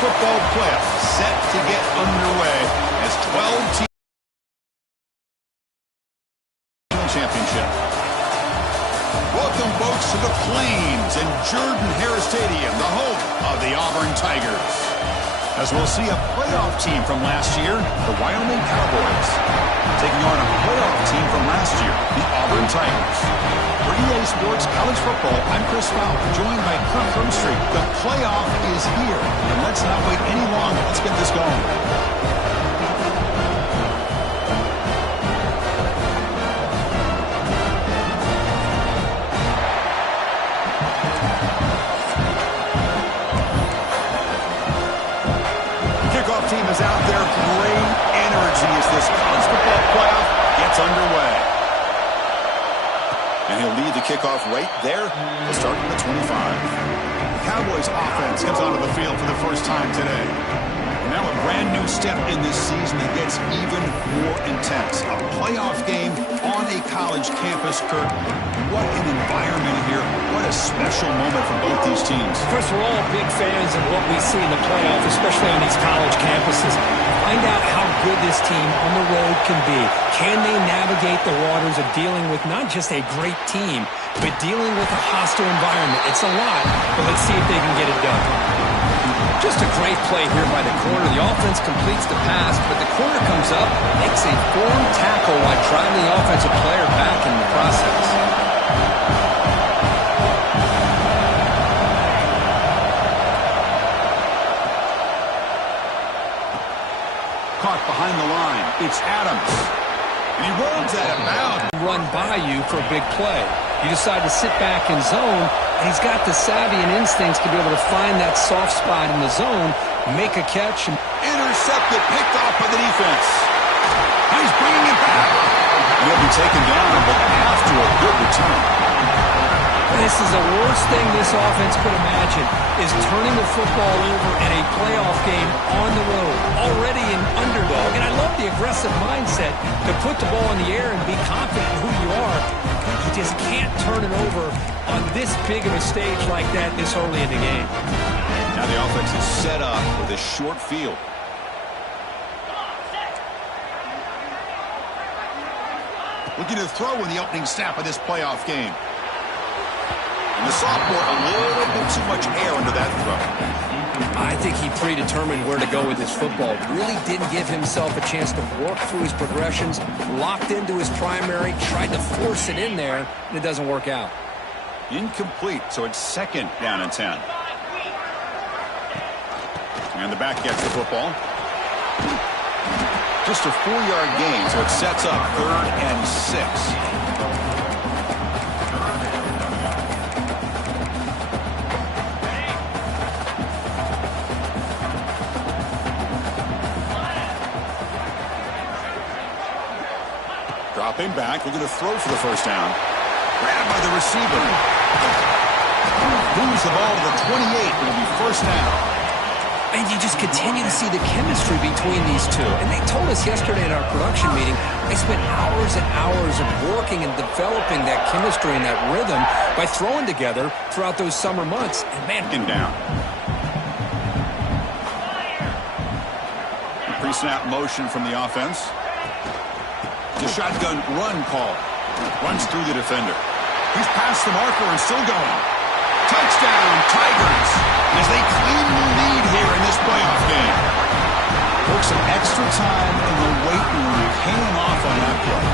football playoffs set to get underway as 12 teams championship. Welcome, folks, to the Plains and Jordan-Hare Stadium, the home of the Auburn Tigers. As we'll see a playoff team from last year, the Wyoming Cowboys, taking on a playoff team from last year, the Auburn Tigers. For EA Sports College Football, I'm Chris Fowler, joined by Kirk Hermstreet. The playoff is here, and let's not wait any longer. Let's get this going. Team is out there. Great energy as this college football playoff gets underway. And he'll lead the kickoff right there to start at the 25. The Cowboys offense comes onto the field for the first time today. And now a brand new step in this season that gets even more intense. A playoff game on a college campus, Kirk. What an environment here. What a special moment for both these teams. First, we're all big fans of what we see in the playoff, especially on these college campuses. Find out how good this team on the road can be. Can they navigate the waters of dealing with not just a great team, but dealing with a hostile environment? It's a lot, but let's see if they can get it done. Just a great play here by the corner. The offense completes the pass, but the corner comes up, makes a form tackle while driving the offensive player back in the process. Caught behind the line. It's Adams. And he runs that about. Run by you for a big play. You decide to sit back in zone, and he's got the savvy and instincts to be able to find that soft spot in the zone, make a catch. And intercepted, picked off by the defense. He's bringing it back. He'll be taken down, but after a good return. This is the worst thing this offense could imagine, is turning the football over in a playoff game on the road, already an underdog. And I love the aggressive mindset to put the ball in the air and be confident in who you are. You just can't turn it over on this big of a stage like that this early in the game. Now the offense is set up with a short field. Looking to throw in the opening snap of this playoff game. And the sophomore, a little bit too much air under that throw. I think he predetermined where to go with his football. Really didn't give himself a chance to work through his progressions, locked into his primary, tried to force it in there, and it doesn't work out. Incomplete, so it's second down and 10. And the back gets the football. Just a 4-yard gain, so it sets up 3rd and 6. Dropping back, looking to throw for the first down. Grabbed by the receiver. Moves the ball to the 28. It'll be first down. And you just continue to see the chemistry between these two. And they told us yesterday at our production meeting, they spent hours and hours of working and developing that chemistry and that rhythm by throwing together throughout those summer months. And man, down. Pre-snap motion from the offense. The shotgun run call. Runs through the defender. He's past the marker and still going. Touchdown, Tigers, as they claim the lead here in this playoff game. Took some extra time in the weight room paying off on that play.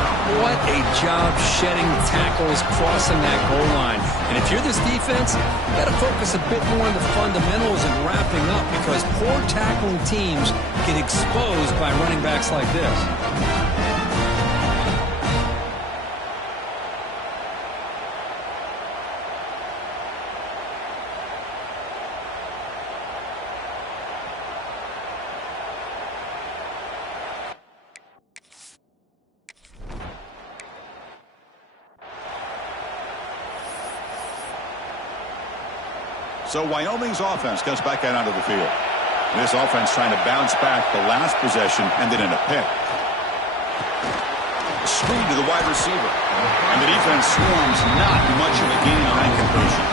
What a job shedding tackles, crossing that goal line. And if you're this defense, you got to focus a bit more on the fundamentals and wrapping up, because poor tackling teams get exposed by running backs like this. So Wyoming's offense comes back out onto the field. This offense trying to bounce back the last possession, ended in a pick. Screen to the wide receiver. And the defense swarms, not much of a gain on that conversion.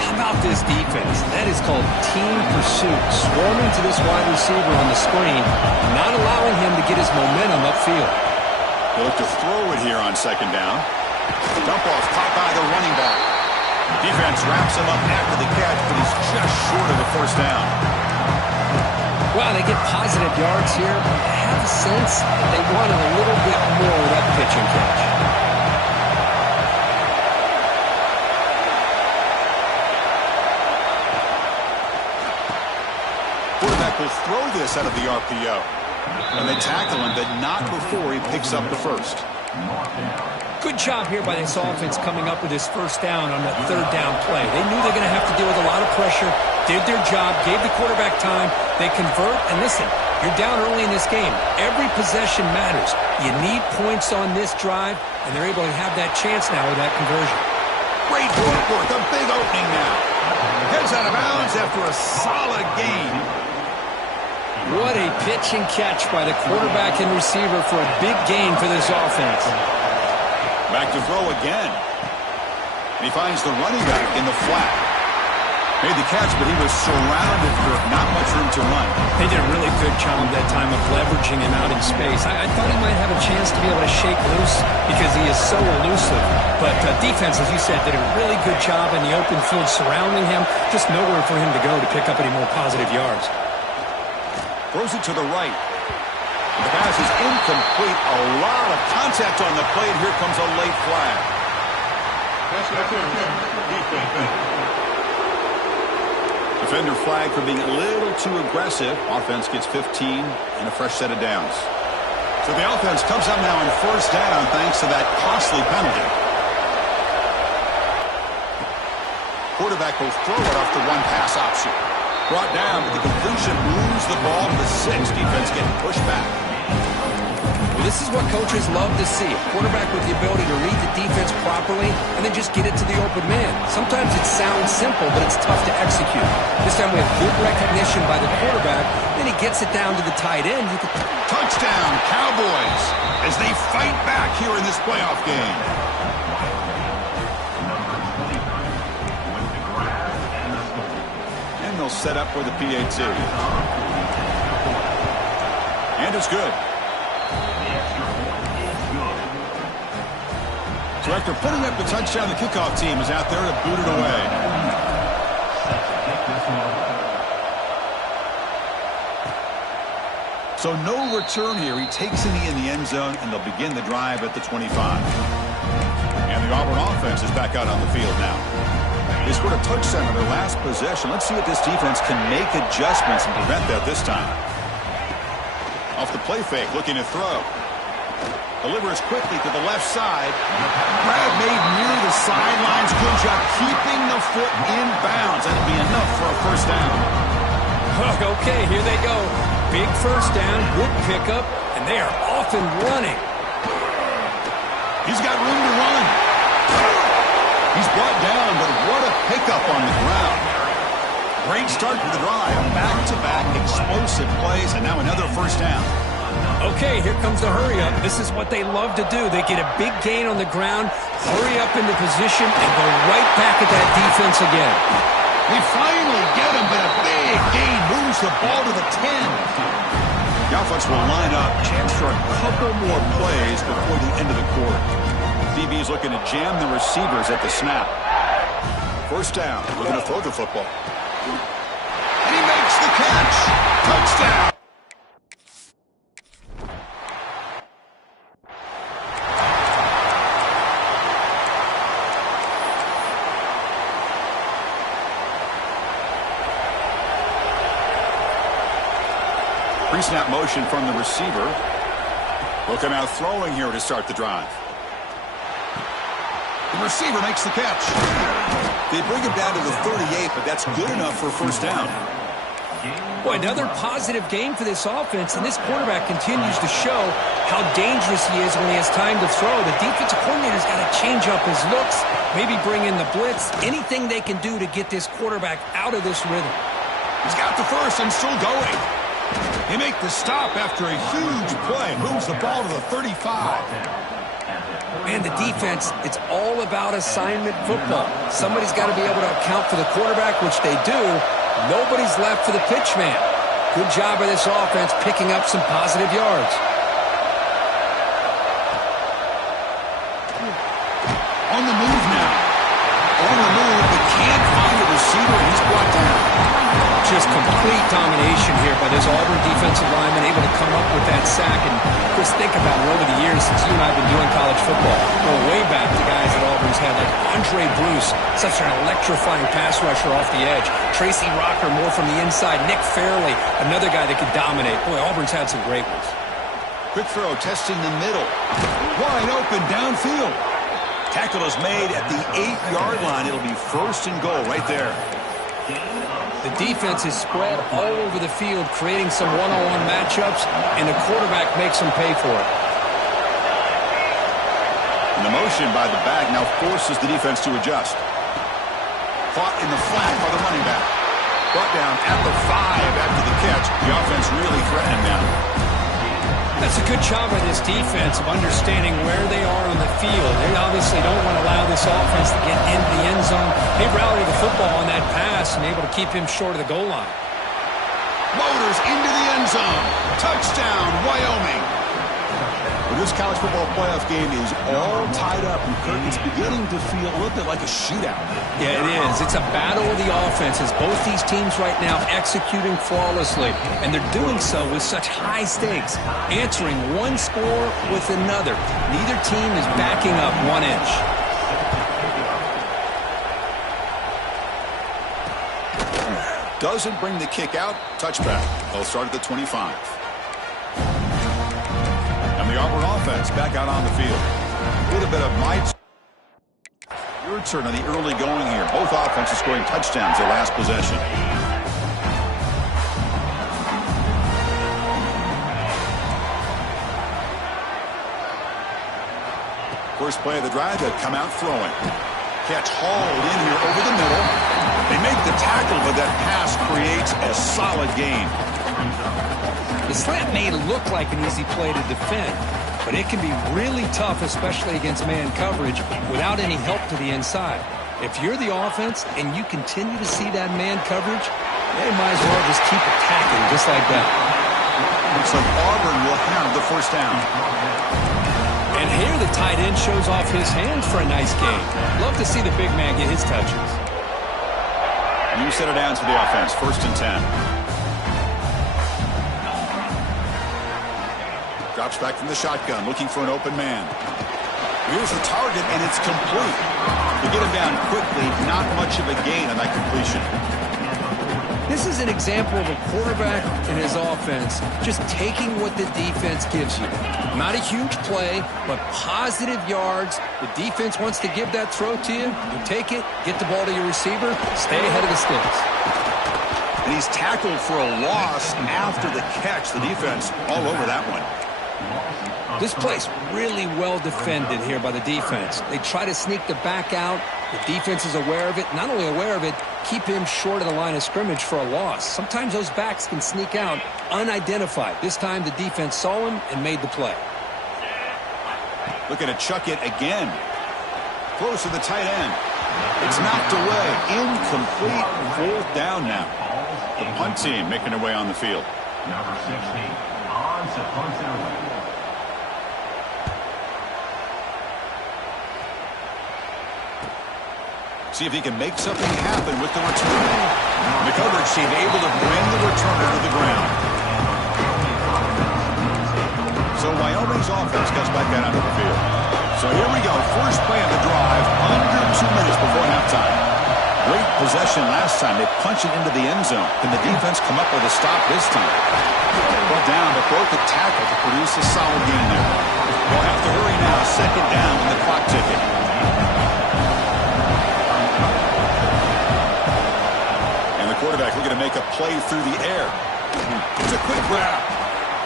How about this defense. That is called team pursuit. Swarming to this wide receiver on the screen, not allowing him to get his momentum upfield. They look to throw it here on second down. Dump off caught by the running back. Defense wraps him up after the catch, but he's just short of the first down. Well, they get positive yards here, but I have a sense that they wanted a little bit more with that pitch and catch. Quarterback will throw this out of the RPO. And they tackle him, but not before he picks up the first. Good job here by this offense coming up with this first down on that third down play. They knew they were going to have to deal with a lot of pressure, did their job, gave the quarterback time. They convert, and listen, you're down early in this game. Every possession matters. You need points on this drive, and they're able to have that chance now with that conversion. Great footwork, a big opening now. Heads out of bounds after a solid gain. What a pitch and catch by the quarterback and receiver for a big gain for this offense. Back to throw again. And he finds the running back in the flat. Made the catch, but he was surrounded for not much room to run. They did a really good job that time of leveraging him out in space. I thought he might have a chance to be able to shake loose because he is so elusive. But defense, as you said, did a really good job in the open field surrounding him. Just nowhere for him to go to pick up any more positive yards. Throws it to the right. The pass is incomplete. A lot of contact on the play, and here comes a late flag. Defender flag for being a little too aggressive. Offense gets 15 and a fresh set of downs. So the offense comes up now on first down thanks to that costly penalty. Quarterback will throw it off the one-pass option. Brought down, but the completion moves the ball to the 6. Defense getting pushed back. Well, this is what coaches love to see. A quarterback with the ability to read the defense properly and then just get it to the open man. Sometimes it sounds simple, but it's tough to execute. This time we have good recognition by the quarterback. Then he gets it down to the tight end. Touchdown, Cowboys, as they fight back here in this playoff game. They'll set up for the PAT. And it's good. So after putting up the touchdown, the kickoff team is out there to boot it away. So no return here. He takes it in the end zone, and they'll begin the drive at the 25. And the Auburn offense is back out on the field now. They scored a touchdown on their last possession. Let's see if this defense can make adjustments and prevent that this time. Off the play fake, looking to throw. Delivers quickly to the left side. Grab made near the sidelines. Good job keeping the foot in bounds. That'll be enough for a first down. Okay, here they go. Big first down, good pickup, and they are off and running. He's got room to run. He's brought down, but what a pickup on the ground. Great start to the drive. Back-to-back explosive plays, and now another first down. Okay, here comes the hurry-up. This is what they love to do. They get a big gain on the ground, hurry up into position, and go right back at that defense again. They finally get him, but a big gain moves the ball to the 10. The offense will line up. Chance for a couple more plays before the end of the quarter. DB is looking to jam the receivers at the snap. First down, looking to throw the football. And he makes the catch. Touchdown. Pre-snap motion from the receiver. Looking out throwing here to start the drive. The receiver makes the catch. They bring him down to the 38, but that's good enough for a first down. Boy, another positive game for this offense, and this quarterback continues to show how dangerous he is when he has time to throw. The defensive coordinator's got to change up his looks, maybe bring in the blitz, anything they can do to get this quarterback out of this rhythm. He's got the first and still going. They make the stop after a huge play. Moves the ball to the 35. Man, the defense, it's all about assignment football. Somebody's got to be able to account for the quarterback, which they do. Nobody's left for the pitch man. Good job by this offense picking up some positive yards. On the move now. On the move, but can't find the receiver, and he's brought down. Just complete domination here by this Auburn defensive lineman, able to come up with that sack. And just think about it, over the years since you and I have been doing college football, going way back to guys that Auburn's had, like Andre Bruce, such an electrifying pass rusher off the edge. Tracy Rocker, more from the inside. Nick Fairley, another guy that could dominate. Boy, Auburn's had some great ones. Quick throw, testing the middle. Wide open downfield. Tackle is made at the 8-yard line. It'll be 1st and goal right there. The defense is spread all over the field, creating some one-on-one matchups, and the quarterback makes them pay for it. And the motion by the back now forces the defense to adjust. Caught in the flat by the running back. Brought down at the 5 after the catch. The offense really threatening now. That's a good job by this defense of understanding where they are on the field. They obviously don't want to allow this offense to get into the end zone. They rallied the football on that pass and able to keep him short of the goal line. Motors into the end zone. Touchdown, Wyoming. Well, this college football playoff game is all tied up, and Kirk, it's beginning to feel a little bit like a shootout. Yeah, it is. It's a battle of the offenses. Both these teams right now executing flawlessly, and they're doing so with such high stakes, answering one score with another. Neither team is backing up 1 inch. Doesn't bring the kick out. Touchback. They'll start at the 25. And the Auburn offense back out on the field. A little bit of might. Your turn on the early going here. Both offenses scoring touchdowns their last possession. First play of the drive, they come out throwing. Catch hauled in here over the middle. They make the tackle, but that pass creates a solid gain. The slant may look like an easy play to defend, but it can be really tough, especially against man coverage, without any help to the inside. If you're the offense and you continue to see that man coverage, they might as well just keep attacking just like that. Looks like Auburn will have the first down. And here the tight end shows off his hands for a nice gain. Love to see the big man get his touches. You set it down to the offense, 1st and 10. Drops back from the shotgun, looking for an open man. Here's the target, and it's complete. They get him down quickly, not much of a gain on that completion. This is an example of a quarterback and his offense just taking what the defense gives you. Not a huge play, but positive yards. The defense wants to give that throw to you. You take it, get the ball to your receiver, stay ahead of the sticks. And he's tackled for a loss after the catch. The defense all over that one. This play's really well defended here by the defense. They try to sneak the back out. The defense is aware of it. Not only aware of it, keep him short of the line of scrimmage for a loss. Sometimes those backs can sneak out unidentified. This time the defense saw him and made the play. Looking to chuck it again. Close to the tight end. It's knocked away. Incomplete. 4th down now. The punt team making their way on the field. Number 60, on to punt it away. See if he can make something happen with the return. The coverage team able to bring the returner to the ground. So Wyoming's offense comes back out onto the field. So here we go. First play of the drive, under 2 minutes before halftime. Great possession last time. They punch it into the end zone. Can the defense come up with a stop this time? Brought down, but broke the tackle to produce a solid gain there. They'll have to hurry now. 2nd down on the clock ticking. Quarterback looking to make a play through the air. It's a quick grab.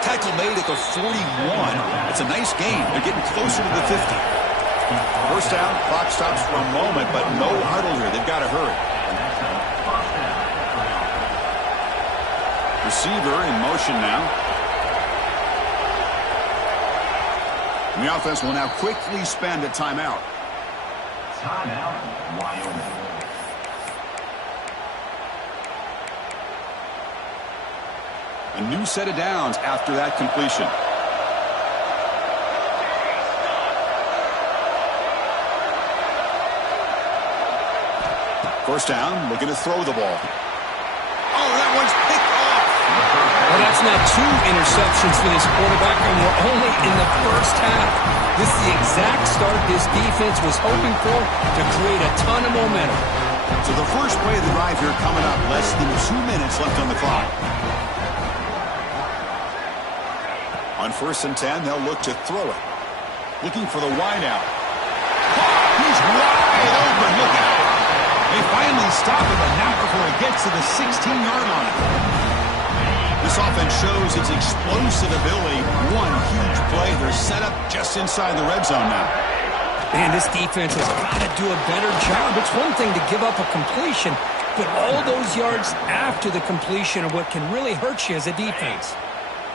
Tackle made at the 41. It's a nice gain. They're getting closer to the 50. First down, clock stops for a moment, but no huddle here. They've got to hurry. Receiver in motion now. And the offense will now quickly spend a timeout. Timeout, Wyoming. A new set of downs after that completion. First down, looking to throw the ball. Oh, that one's picked off. Well, that's now 2 interceptions for this quarterback, and we're only in the first half. This is the exact start this defense was hoping for to create a ton of momentum. So the first play of the drive here coming up, less than 2 minutes left on the clock. On 1st and 10, they'll look to throw it. Looking for the wideout. He's wide open. Look out. They finally stop him, but not before it gets to the 16-yard line. This offense shows its explosive ability. One huge play. They're set up just inside the red zone now. Man, this defense has got to do a better job. It's one thing to give up a completion, but all those yards after the completion are what can really hurt you as a defense.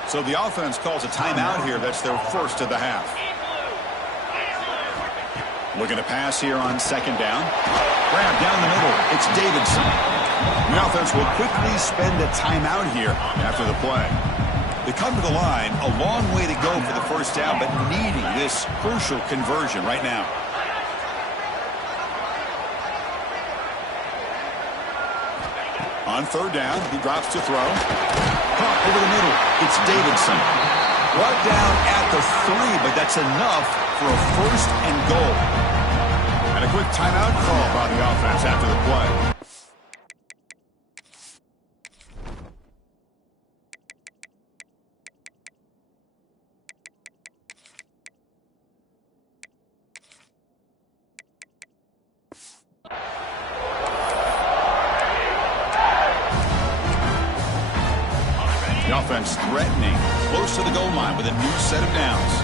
So the offense calls a timeout here. That's their first of the half. Looking to pass here on 2nd down. Grab down the middle. It's Davidson. The offense will quickly spend a timeout here after the play. They come to the line, a long way to go for the first down, but needing this crucial conversion right now. On 3rd down, he drops to throw. Caught over the middle. It's Davidson. Brought down at the 3, but that's enough for a 1st and goal. And a quick timeout call by the offense after the play. The offense threatening, close to the goal line with a new set of downs.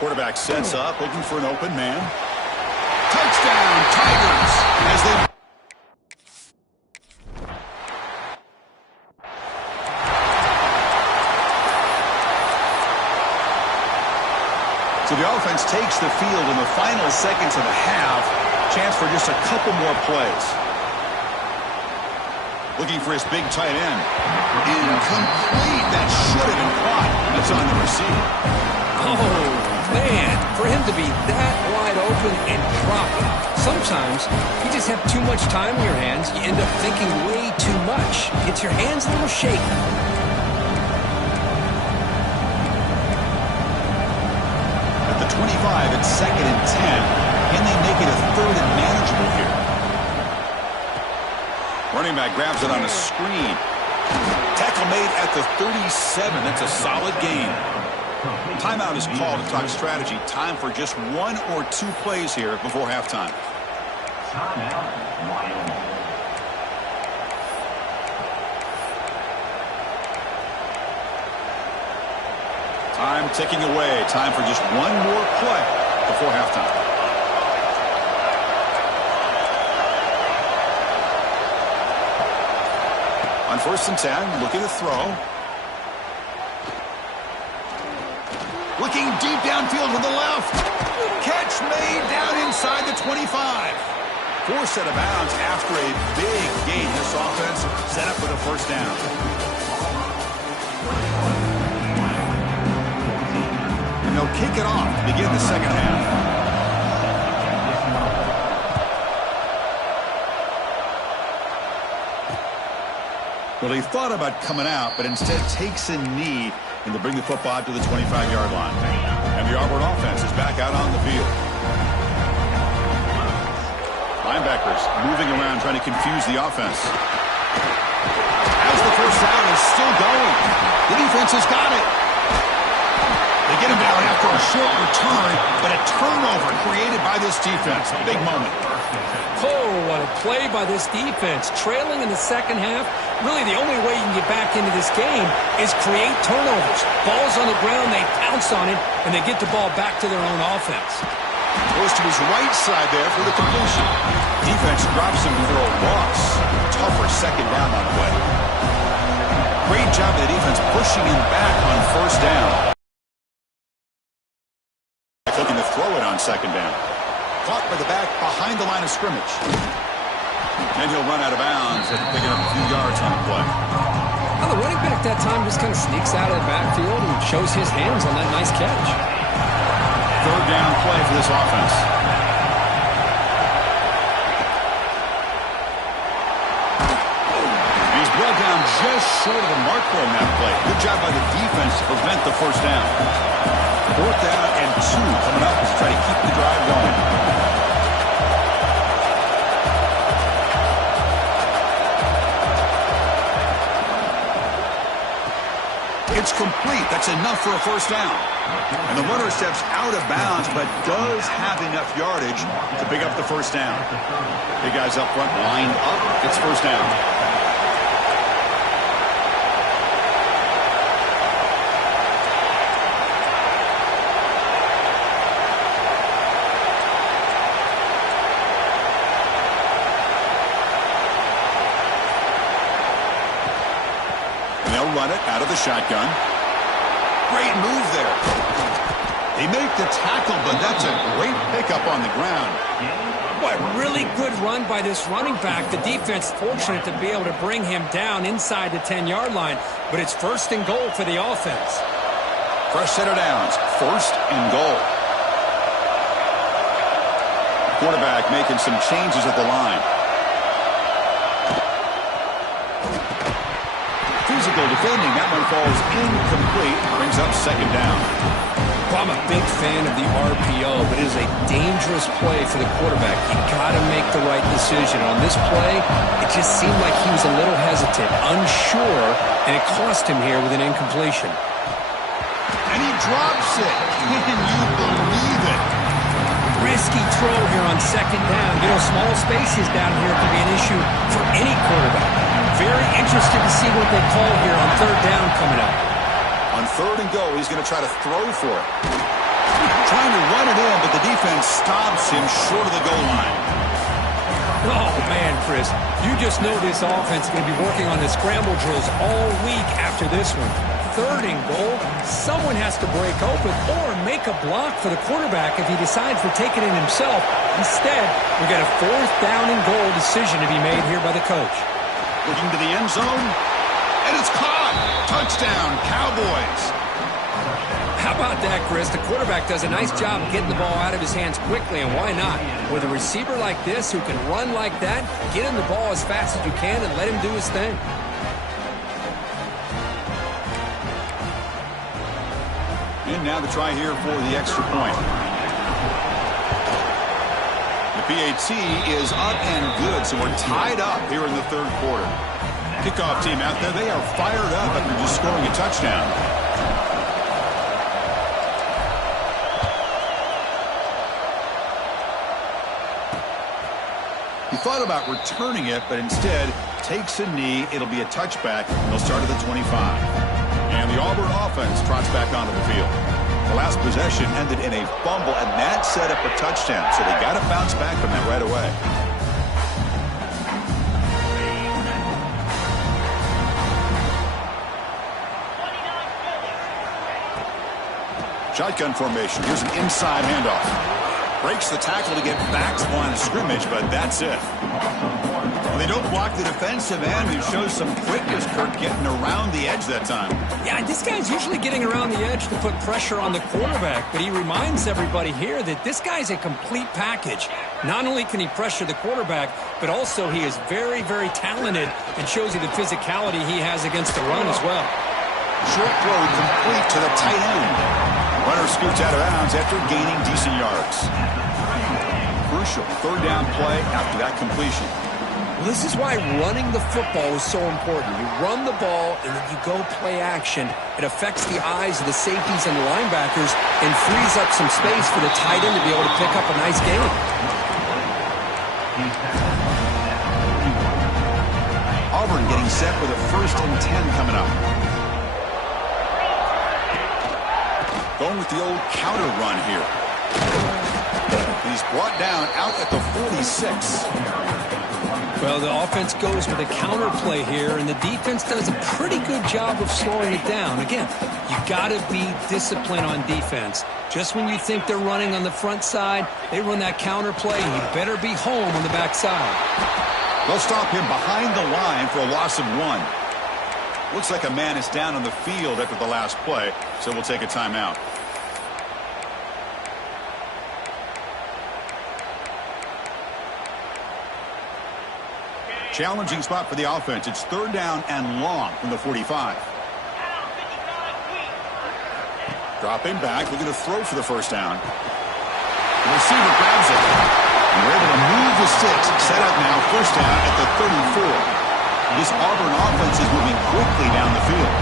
Quarterback sets up, looking for an open man. Touchdown, Tigers! As they... So the offense takes the field in the final seconds of the half. Chance for just a couple more plays. Looking for his big tight end. Incomplete. That should have been caught. That's on the receiver. Oh, man. For him to be that wide open and drop it. Sometimes you just have too much time in your hands. You end up thinking way too much. Gets your hands a little shaky. At the 25, it's 2nd and 10. Can they make it a 3rd and manageable here? Running back grabs it on a screen. Tackle made at the 37. That's a solid gain. Timeout is called to talk strategy. Time for just 1 or 2 plays here before halftime. Timeout, Wyoming. Time ticking away. Time for just 1 more play before halftime. On 1st and 10, looking to throw. Looking deep downfield to the left. Catch made down inside the 25. 4 set of bounds after a big gain. This offense set up for the 1st down. And they'll kick it off to begin the 2nd half. Well, he thought about coming out, but instead takes a knee and to bring the football to the 25-yard line. And the Auburn offense is back out on the field. Linebackers moving around, trying to confuse the offense. As the first down is still going, the defense has got it. They get him down after a short return, but a turnover created by this defense. Big moment. Oh, what a play by this defense. Trailing in the 2nd half, really the only way you can get back into this game is create turnovers. Ball's on the ground, they pounce on it, and they get the ball back to their own offense. Goes to his right side there for the completion. Defense drops him for a loss. Tougher 2nd down on the way. Great job of the defense pushing him back on first down. Looking to throw it on second down. Caught by the back behind the line of scrimmage. And he'll run out of bounds after picking up a few yards on the play. Well, the running back that time just kind of sneaks out of the backfield and shows his hands on that nice catch. Third down play for this offense. He's brought down just short of the marker on that play. Good job by the defense to prevent the first down. Fourth down and 2 coming up to try to keep the drive going. It's complete. That's enough for a first down. And the runner steps out of bounds, but does have enough yardage to pick up the first down. Big guys up front lined up. It's first down. Run it out of the shotgun. Great move there. They make the tackle, but that's a great pickup on the ground. What really good run by this running back. The defense fortunate to be able to bring him down inside the 10-yard line, but it's first and goal for the offense. Fresh set of downs. First and goal. Quarterback making some changes at the line. Physical defending. That one falls incomplete. Brings up second down. Well, I'm a big fan of the RPO, but it is a dangerous play for the quarterback. You got to make the right decision. On this play, it just seemed like he was a little hesitant, unsure, and it cost him here with an incompletion. And he drops it. Can you believe it? Risky throw here on second down. You know, small spaces down here can be an issue for any quarterback. Very interested to see what they call here on third down coming up. On third and go, he's going to try to throw for it. Trying to run it in, but the defense stops him short of the goal line. Oh, man, Chris, you just know this offense is going to be working on the scramble drills all week after this one. Third and goal, someone has to break open or make a block for the quarterback if he decides to take it in himself. Instead, we got a fourth down and goal decision to be made here by the coach. Looking to the end zone, and it's caught. Touchdown, Cowboys. How about that, Chris? The quarterback does a nice job getting the ball out of his hands quickly, and why not? With a receiver like this who can run like that, get him the ball as fast as you can and let him do his thing. And now the try here for the extra point. The PAT is up and good, so we're tied up here in the third quarter. Kickoff team out there, they are fired up after just scoring a touchdown. He thought about returning it, but instead takes a knee. It'll be a touchback. They'll start at the 25. And the Auburn offense trots back onto the field. The last possession ended in a fumble, and that set up a touchdown. So they got to bounce back from that right away. Shotgun formation. Here's an inside handoff. Breaks the tackle to get back to the line of scrimmage, but that's it. Well, they don't block the defensive end, who shows some quickness, Kirk, getting around the edge that time. Yeah, this guy's usually getting around the edge to put pressure on the quarterback, but he reminds everybody here that this guy's a complete package. Not only can he pressure the quarterback, but also he is very, very talented and shows you the physicality he has against the run as well. Short throw complete to the tight end. Runner scoots out of bounds after gaining decent yards. Crucial third down play after that completion. Well, this is why running the football is so important. You run the ball and then you go play action. It affects the eyes of the safeties and the linebackers and frees up some space for the tight end to be able to pick up a nice gain. Auburn getting set with a 1st and 10 coming up. Going with the old counter run here. And he's brought down out at the 46. Well, the offense goes with a counter play here, and the defense does a pretty good job of slowing it down. Again, you got to be disciplined on defense. Just when you think they're running on the front side, they run that counter play, and you better be home on the back side. They'll stop him behind the line for a loss of 1. Looks like a man is down on the field after the last play, so we'll take a timeout. Challenging spot for the offense. It's 3rd down and long from the 45. Dropping back, looking to throw for the first down. The receiver grabs it. And we're able to move the sticks. Set up now, first down at the 34. This Auburn offense is moving quickly down the field.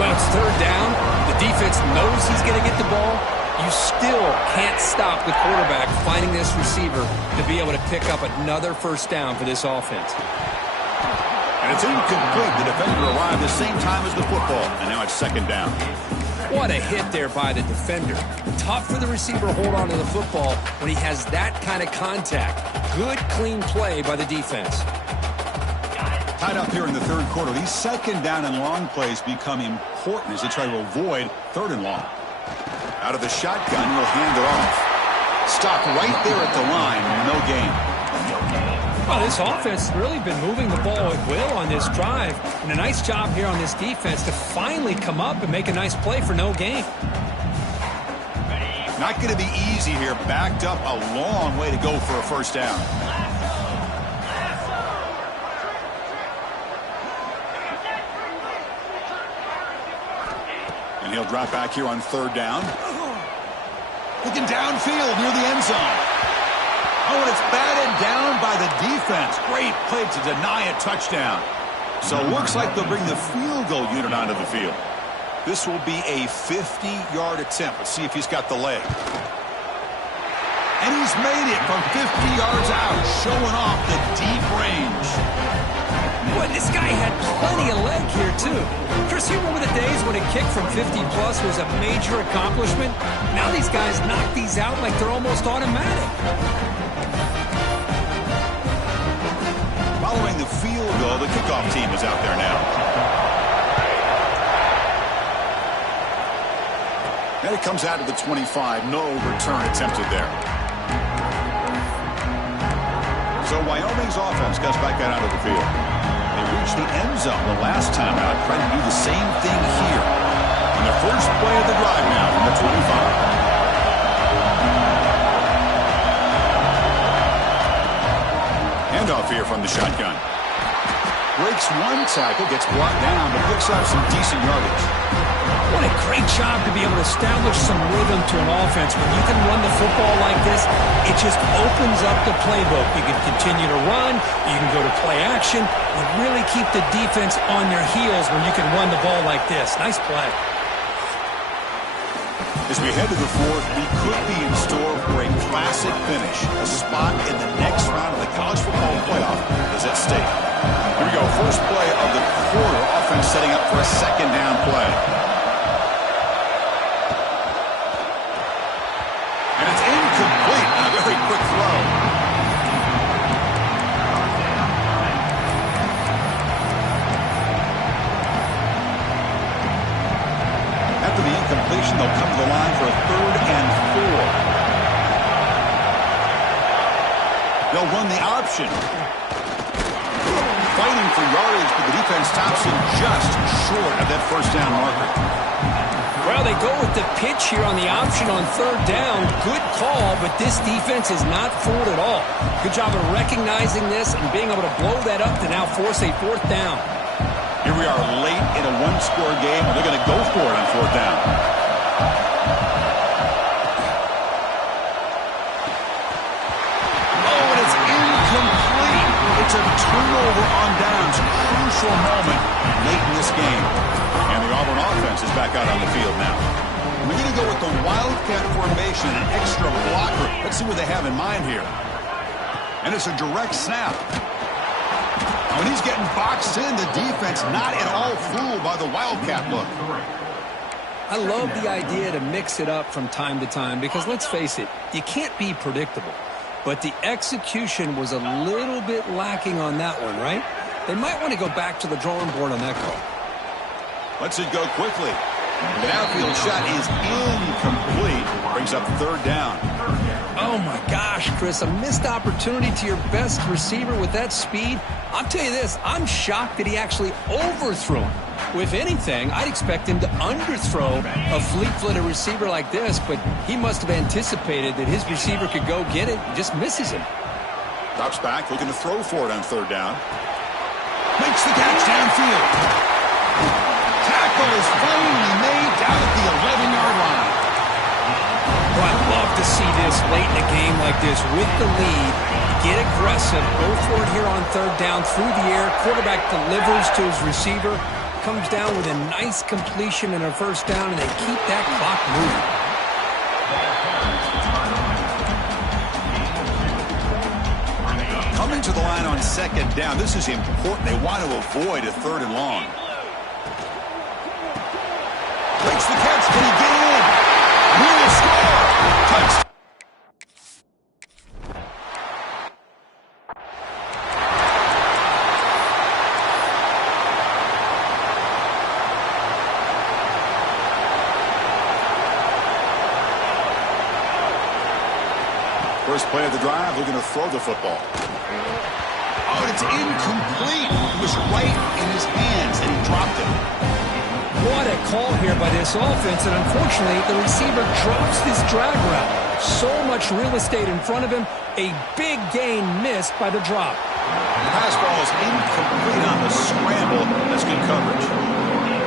Well, it's 3rd down. The defense knows he's going to get the ball. You still can't stop the quarterback finding this receiver to be able to pick up another first down for this offense. And it's incomplete. The defender arrived the same time as the football, and now it's 2nd down. What a hit there by the defender. Tough for the receiver to hold on to the football when he has that kind of contact. Good, clean play by the defense. Tied up here in the 3rd quarter. These 2nd down and long plays become important as they try to avoid 3rd and long. Out of the shotgun, he'll hand it off. Stopped right there at the line. No gain. Well, this offense has really been moving the ball at will on this drive. And a nice job here on this defense to finally come up and make a nice play for no gain. Not going to be easy here. Backed up a long way to go for a first down. And he'll drop back here on 3rd down. Looking downfield near the end zone. Oh, and it's batted down by the defense. Great play to deny a touchdown. So it looks like they'll bring the field goal unit onto the field. This will be a 50-yard attempt. Let's see if he's got the leg. And he's made it from 50 yards out, showing off the deep range. Boy, this guy had plenty of leg here, too. Chris, you remember the days when a kick from 50-plus was a major accomplishment? Now these guys knock these out like they're almost automatic. Following the field goal, the kickoff team is out there now. And it comes out to the 25. No return attempted there. So Wyoming's offense comes back out onto the field. They reached the end zone the last time out, trying to do the same thing here. On the first play of the drive now from the 25. Handoff here from the shotgun. Breaks one tackle, gets brought down, but picks up some decent yardage. What a great job to be able to establish some rhythm to an offense. When you can run the football like this, it just opens up the playbook. You can continue to run. You can go to play action. You really keep the defense on their heels when you can run the ball like this. Nice play. As we head to the 4th, we could be in store for a classic finish. A spot in the next round of the college football playoff is at stake. Here we go. First play of the quarter. Offense setting up for a 2nd down play. And it's incomplete on a very quick throw. After the incompletion, they'll come to the line for a 3rd and 4. They'll run the option. Fighting for yardage, but the defense stops him just short of that first down marker. Well, they go with the pitch here on the option on 3rd down. Good call, but this defense is not fooled at all. Good job of recognizing this and being able to blow that up to now force a 4th down. Here we are late in a one-score game, and they're going to go for it on 4th down. Oh, and it's incomplete. It's a turnover on downs. Crucial moment late in this game. And the Auburn offense is back out on the field now. We're going to go with the Wildcat formation, an extra blocker. Let's see what they have in mind here. And it's a direct snap. When he's getting boxed in, the defense not at all fooled by the Wildcat look. I love the idea to mix it up from time to time because, let's face it, you can't be predictable. but the execution was a little bit lacking on that one, right? They might want to go back to the drawing board on that call. Lets it go quickly. The outfield shot is incomplete. Brings up third down. Oh, my gosh, Chris, a missed opportunity to your best receiver with that speed. I'll tell you this, I'm shocked that he actually overthrew him. If anything, I'd expect him to underthrow a fleet-footed receiver like this, but he must have anticipated that his receiver could go get it and just misses him. Drops back, looking to throw for it on third down. Makes the catch downfield. Tackle is finally made down at the 11-yard line. Well, I'd love to see this late in a game like this with the lead. Get aggressive, go for it here on third down through the air. Quarterback delivers to his receiver, comes down with a nice completion and a first down, and they keep that clock moving. Coming to the line on second down. This is important. They want to avoid a third and long. Makes the catch. Can he get in? He will score. Touchdown. First play of the drive, looking to throw the football. Oh, it's incomplete. It was right in his hands, and he dropped it. What a call here by this offense, and unfortunately, the receiver drops this drag route. So much real estate in front of him, a big gain missed by the drop. The pass ball is incomplete on the scramble. That's good coverage.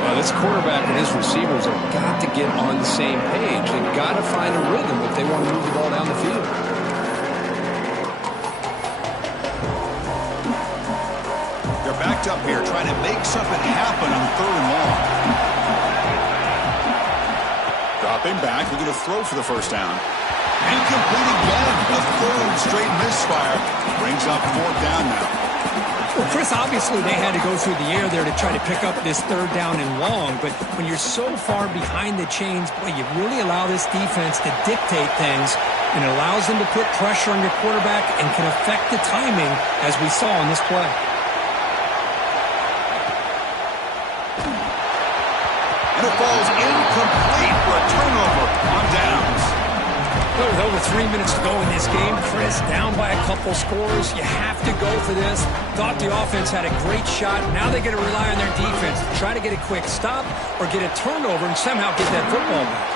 Well, this quarterback and his receivers have got to get on the same page. They've got to find a rhythm if they want to move the ball down the field. Backed up here, trying to make something happen on third and long. Dropping back, looking to throw for the first down. Incomplete again. A third straight misfire. Brings up fourth down now. Well, Chris, obviously they had to go through the air there to try to pick up this third down and long, but when you're so far behind the chains, boy, you really allow this defense to dictate things, and it allows them to put pressure on your quarterback and can affect the timing, as we saw in this play. It falls incomplete for a turnover on downs. Well, with over 3 minutes to go in this game, Chris, down by a couple scores. You have to go for this. Thought the offense had a great shot. Now they got to rely on their defense to try to get a quick stop or get a turnover and somehow get that football back.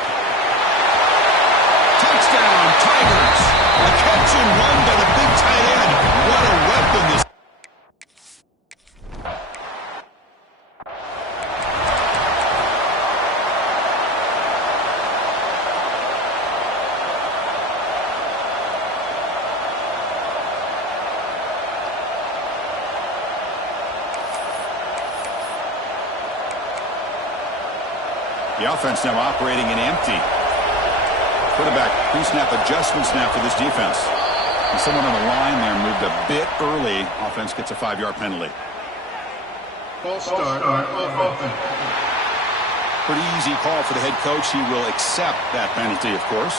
Touchdown, Tigers. A catch and run by the big tight end. What a weapon this. The offense now operating in empty. Quarterback pre-snap adjustments now for this defense. And someone on the line there moved a bit early. Offense gets a 5-yard penalty. False start on offense. Pretty easy call for the head coach. He will accept that penalty, of course.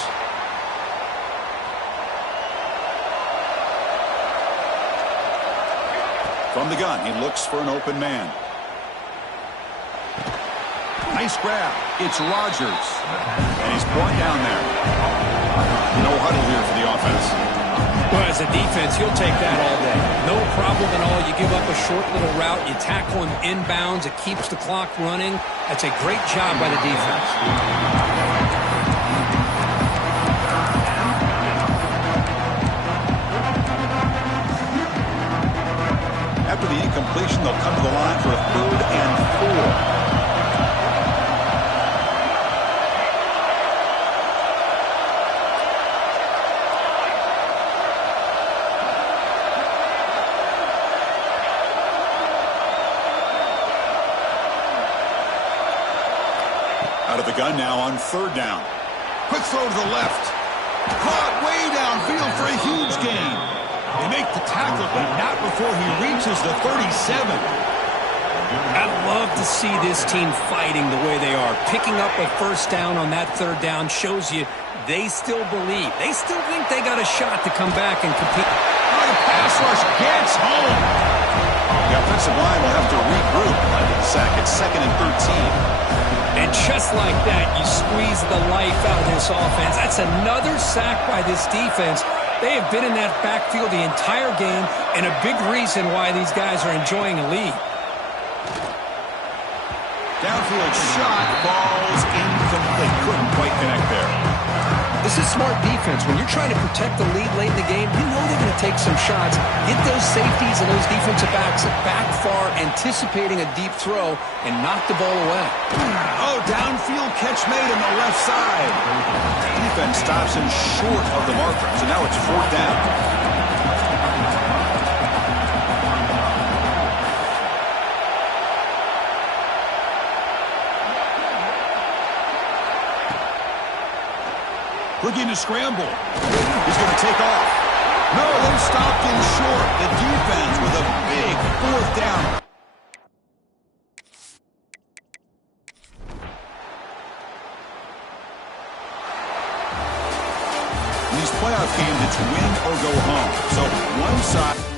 From the gun, he looks for an open man. Nice grab. It's Rodgers. And he's brought down there. No huddle here for the offense. Well, as a defense, you'll take that all day. No problem at all. You give up a short little route. You tackle him inbounds. It keeps the clock running. That's a great job by the defense. After the incompletion, they'll come to the line for a 3rd and 4. Out of the gun now on 3rd down. Quick throw to the left. Caught way downfield for a huge gain. They make the tackle, but not before he reaches the 37. I'd love to see this team fighting the way they are. Picking up a first down on that 3rd down shows you they still believe. They still think they got a shot to come back and compete. Oh, the pass rush gets home. The offensive line will have to regroup. Sack at 2nd and 13. And just like that, you squeeze the life out of this offense. That's another sack by this defense. They have been in that backfield the entire game, and a big reason why these guys are enjoying a lead. Downfield shot falls incomplete. Couldn't quite connect there. This is smart defense. When you're trying to protect the lead late in the game, you know they're going to take some shots, get those safeties and those defensive backs back far, anticipating a deep throw, and knock the ball away. Oh, downfield catch made on the left side. Defense stops him short of the marker, so now it's 4th down. Looking to scramble. He's going to take off. No, they're stopped in short. The defense with a big 4th down. In these playoff games, it's win or go home. So one side.